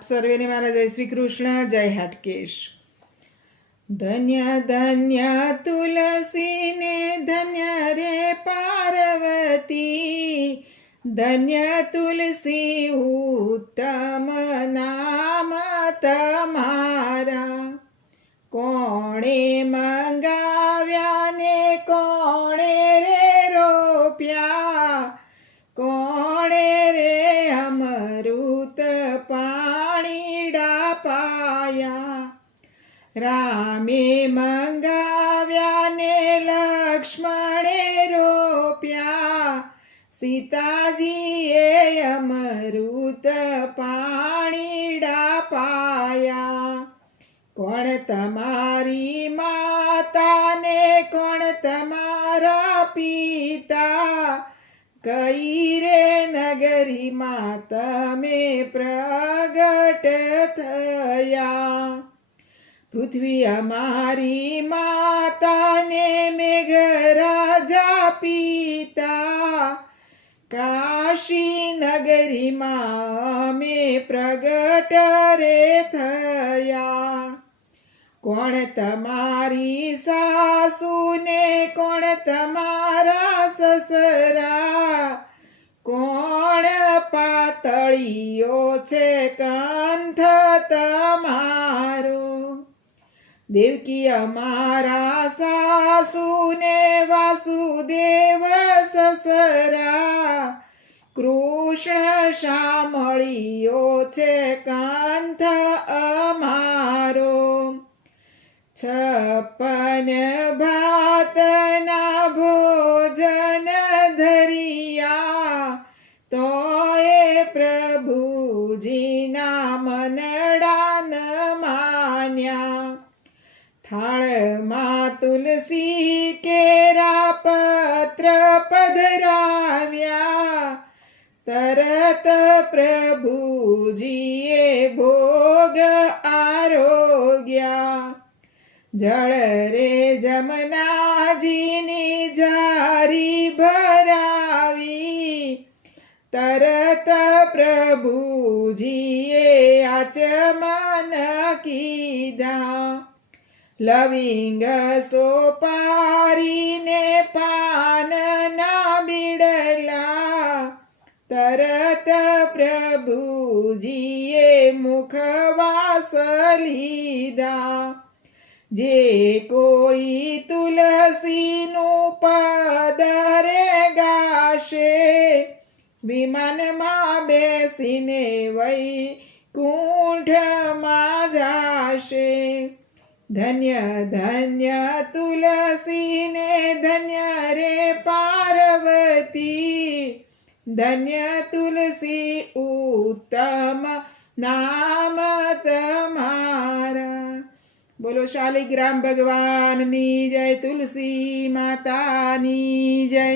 આપ સર્વેને મારા જય શ્રી કૃષ્ણ, જય હાટકેશ। ધન્ય ધન્ય તુલસીને ધન્ય રે પાર્વતી, ધન્ય તુલસી ઉત્તમ નામ તમારા। કોણે મંગાવ્યા ને કોણે રે રોપ્યા, કોણે રે અમૃત પાણીડા પાયા। રામે મંગાવ્યા ને લક્ષ્મણે રોપ્યા, સીતાજીએ અમૃત પાણીડા પાયા। કોણ તમારી માતા ને કોણ તમારા પિતા, કઈ રે નગરીમાં તમે પ્રગટ થયા। પૃથ્વી અમારી માતા ને મેઘરાજા પિતા, કાશી નગરીમાં અમે પ્રગટ રે થયા। કોણ તમારી સાસુ ને કોણ તમારા સસરા, કોણ પાતળીઓ છે કંથ તમારો। દેવકી અમારા સાસુ ને વાસુદેવ સસરા, કૃષ્ણ શામળીઓ છે કંથ અમારો। 56 ભાતના ભોજન ધરિયા, તોય પ્રભુજીના મનડા ન માન્યા। થાળમાં તુલસી કેરા પત્ર પધરાવ્યા, તરત પ્રભુજીએ ભોગ આરોગ્યા। જળ રે જમનાજીની જારી ભરાવી, તરત પ્રભુજીએ આચમન કીધા। લવિંગ સોપારીને પાનના બીડલા, તરત પ્રભુજીએ મુખવાસ લીધા। જે કોઈ તુલસીનું પદ રે ગાશે, વિમાનમાં બેસીને વૈકુંઠમાં જાશે। ધન્ય ધન્ય તુલસીને ધન્ય રે પાર્વતી, ધન્ય તુલસી ઉત્તમ નામ તમારા। બોલો શાલિગ્રામ ભગવાનની જય, તુલસી માતાની જય।